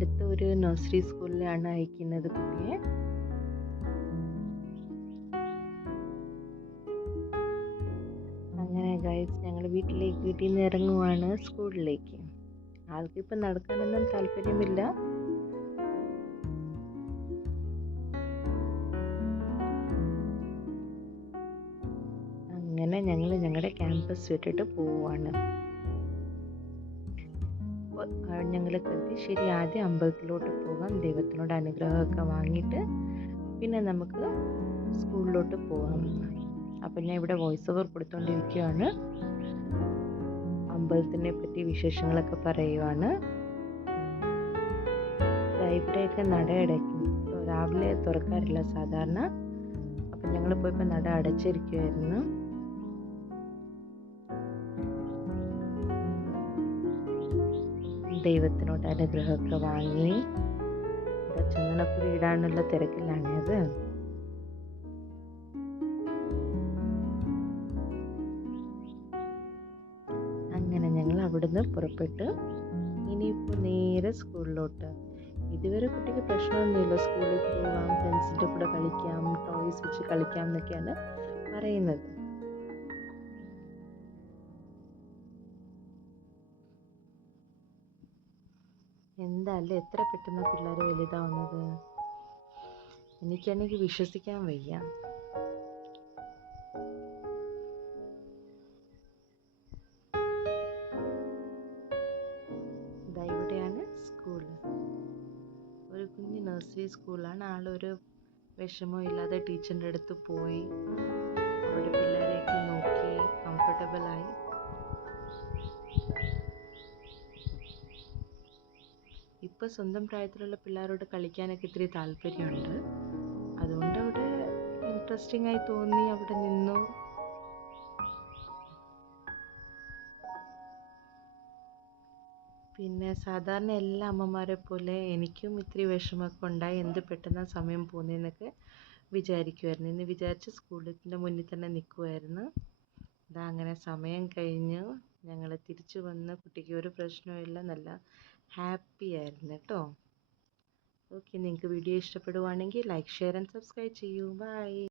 അടുത്ത ഒരു നഴ്സറി സ്കൂളിലാണ് അയക്കുന്നത് കുട്ടിയെ. അങ്ങനെ ഗൈസ്, ഞങ്ങൾ വീട്ടിൽ നിന്ന് ഇറങ്ങുവാണ് സ്കൂളിലേക്ക്. ആൾക്കിപ്പം നടക്കാനൊന്നും താല്പര്യമില്ല. അങ്ങനെ ഞങ്ങൾ ഞങ്ങളുടെ ക്യാമ്പസ് വിട്ടിട്ട് പോവുകയാണ്. ഞങ്ങൾ കരുതി ശരി, ആദ്യം അമ്പലത്തിലോട്ട് പോകാം, ദൈവത്തിനോട് അനുഗ്രഹമൊക്കെ വാങ്ങിയിട്ട് പിന്നെ നമുക്ക് സ്കൂളിലോട്ട് പോകാം. അപ്പം ഞാൻ ഇവിടെ വോയിസ് ഓവർ കൊടുത്തുകൊണ്ടിരിക്കുകയാണ്. അമ്പലത്തിനെ പറ്റി വിശേഷങ്ങളൊക്കെ പറയുവാണ്. ഇവിടെയൊക്കെ നട അടയ്ക്കും, രാവിലെ തുറക്കാറില്ല സാധാരണ. അപ്പം ഞങ്ങൾ പോയപ്പോൾ നട അടച്ചിരിക്കുമായിരുന്നു. ദൈവത്തിനോട് അനുഗ്രഹമൊക്കെ വാങ്ങി ചന്ദനക്കുറി ഇടാനുള്ള തിരക്കിലാണത്. അങ്ങനെ ഞങ്ങൾ അവിടുന്ന് പുറപ്പെട്ട് ഇനിയിപ്പോൾ നേരെ സ്കൂളിലോട്ട്. ഇതുവരെ കുട്ടിക്ക് പ്രശ്നമൊന്നുമില്ല, സ്കൂളിൽ പോകാം, ഫ്രണ്ട്സിൻ്റെ കൂടെ കളിക്കാം, ടോയ്സ് വെച്ച് കളിക്കാം എന്നൊക്കെയാണ് പറയുന്നത്. എന്താല്ലേ എത്ര പെട്ടെന്ന് പിള്ളേർ വലുതാവുന്നത്, എനിക്കാണെങ്കിൽ വിശ്വസിക്കാൻ വയ്യ. ഇവിടെയാണ് സ്കൂള്, ഒരു കുഞ്ഞ് നഴ്സറി സ്കൂളാണ്. ആളൊരു വിഷമവും ഇല്ലാതെ ടീച്ചറിൻ്റെ അടുത്ത് പോയി അവിടെ പിള്ളേരെയൊക്കെ നോക്കി കംഫർട്ടബിളായി. ഇപ്പോൾ സ്വന്തം പ്രായത്തിലുള്ള പിള്ളേരോട് കളിക്കാനൊക്കെ ഇത്തിരി താല്പര്യമുണ്ട്. അതുകൊണ്ട് അവിടെ ഇൻട്രസ്റ്റിംഗ് ആയി തോന്നി, അവിടെ നിന്നു. പിന്നെ സാധാരണ എല്ലാ അമ്മമാരെ പോലെ എനിക്കും ഇത്തിരി വിഷമമൊക്കെ ഉണ്ടായി, എന്ത് പെട്ടെന്ന് സമയം പോകുന്നതെന്നൊക്കെ വിചാരിക്കുമായിരുന്നു. ഇന്ന് വിചാരിച്ച് സ്കൂളിൻ്റെ മുന്നിൽ തന്നെ നിൽക്കുമായിരുന്നു. ഇതാ അങ്ങനെ സമയം കഴിഞ്ഞു, ഞങ്ങൾ തിരിച്ചു വന്ന്. കുട്ടിക്ക് ഒരു പ്രശ്നവുമില്ല, നല്ല ഹാപ്പി ആയിരുന്നു കേട്ടോ. ഓക്കെ, നിങ്ങൾക്ക് വീഡിയോ ഇഷ്ടപ്പെടുവാണെങ്കിൽ ലൈക്ക്, ഷെയർ ആൻഡ് സബ്സ്ക്രൈബ് ചെയ്യൂ. ബൈ.